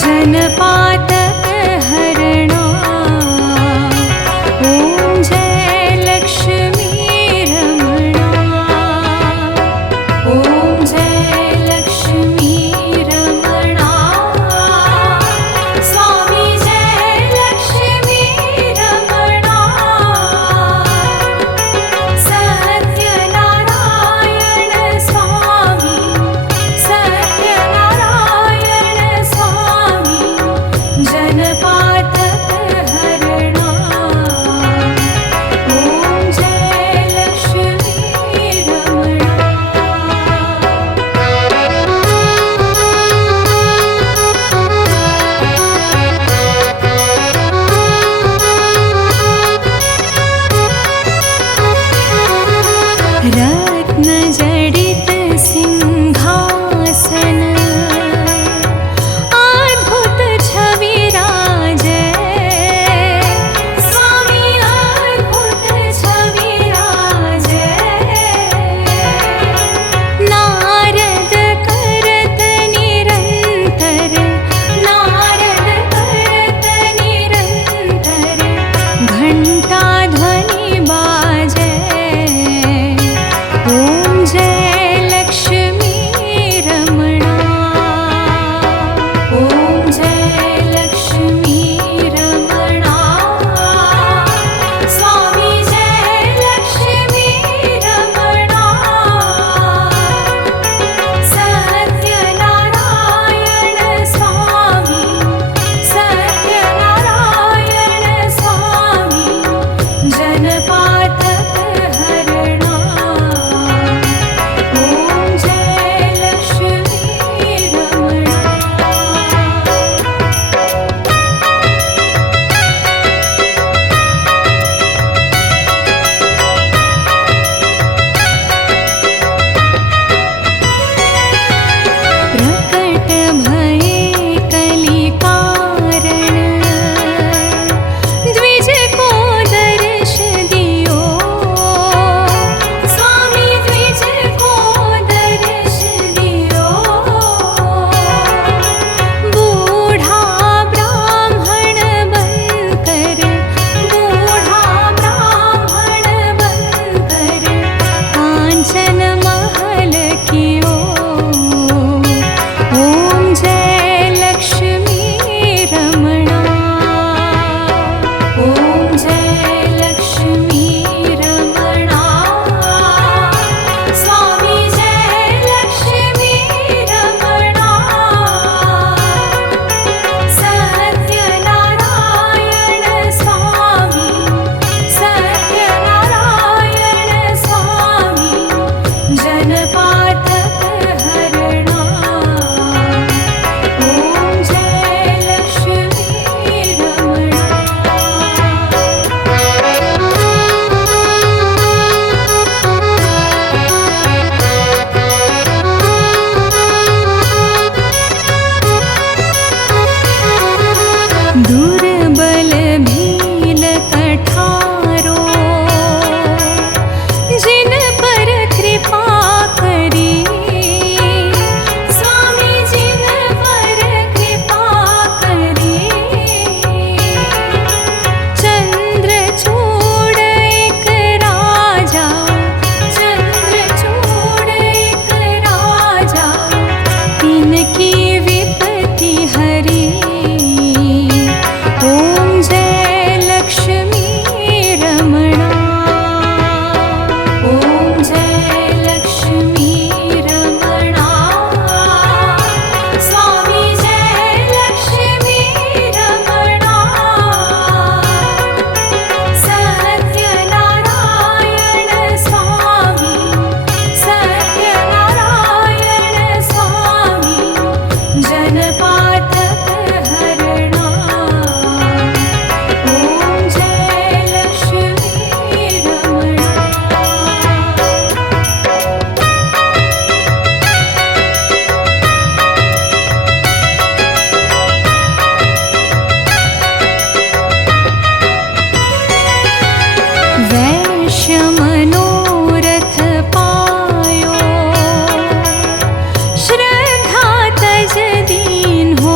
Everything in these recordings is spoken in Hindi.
जनपातक हरणा। ॐ जय लक्ष्मी रमणा। ॐ जय लक्ष्मी रमणा। स्वामी जय लक्ष्मी रमणा। सत्यनारायण स्वामी, सत्यनारायण स्वामी, जनपातक हरणा। ॐ जय लक्ष्मी रमणा। रत्नजडित सिंहासन, अद्भुत छवि राजे। स्वामी अद्भुत छवि राजे। नारद करत निरंतर, नारद करत निरंतर, घंटा ध्वनि बाजे। ॐ जय लक्ष्मी रमणा। ॐ जय लक्ष्मी रमणा। स्वामी जय लक्ष्मी रमणा। सत्यनारायण स्वामी, सत्यनारायण स्वामी, जनपातक हरणा। ॐ जय लक्ष्मी रमणा। प्रकट भये कलि कारण, द्विज को दर्श दियो। स्वामी द्विज को दर्श दियो। बूढ़ा ब्राह्मण बनकर, बूढ़ा ब्राह्मण बनकर, कांचन महल कियो। ॐ जय लक्ष्मी रमणा। ॐ जय लक्ष्मी रमणा। स्वामी जय लक्ष्मी रमणा। सत्यनारायण स्वामी, सत्यनारायण स्वामी, जनपातक हरणा। ॐ जय लक्ष्मी रमणा। दुर्बल भील कठारो, जिन पर कृपा करी। स्वामी जिन पर कृपा करी। चंद्रचूड़ एक राजा, चंद्रचूड़ एक राजा, तिनकी विपत्ति हरी। ॐ जय लक्ष्मी रमणा। ॐ जय लक्ष्मी रमणा। स्वामी जय लक्ष्मी रमणा। सत्यनारायण स्वामी, सत्यनारायण स्वामी, जनपातक हरणा। ॐ जय लक्ष्मी रमणा। वैश्य मनोरथ पायो, श्रद्धा तज दीन हो।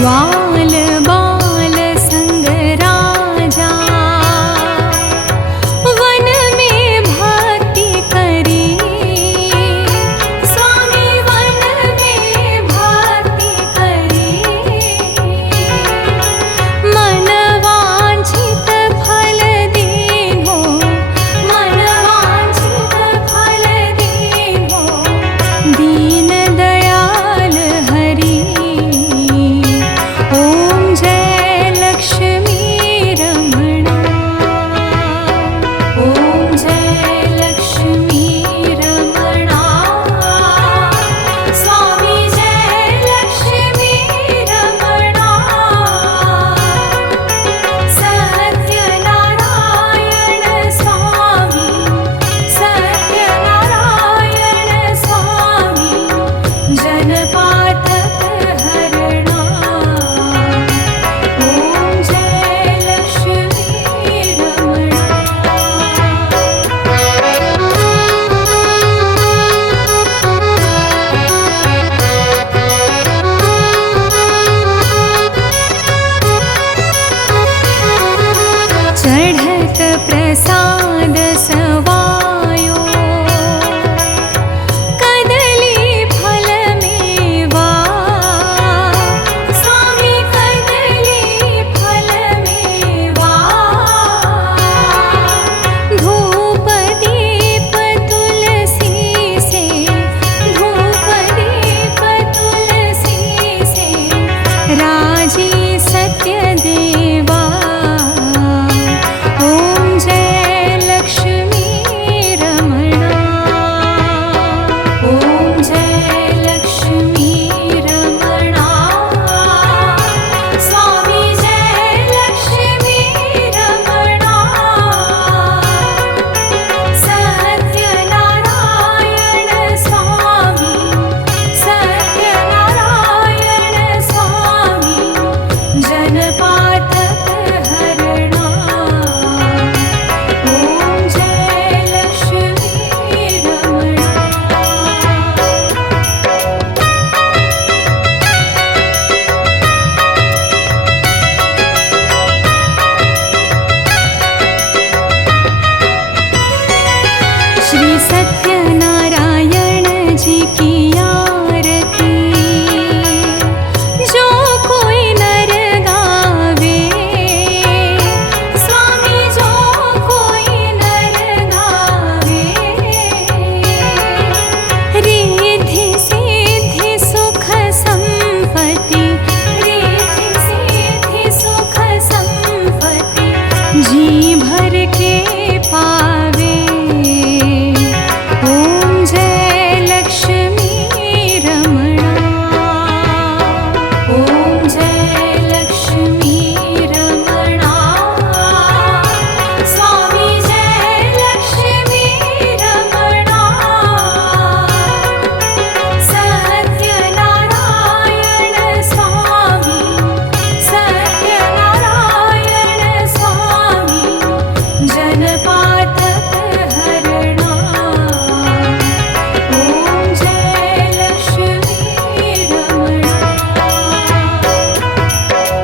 ग्वाल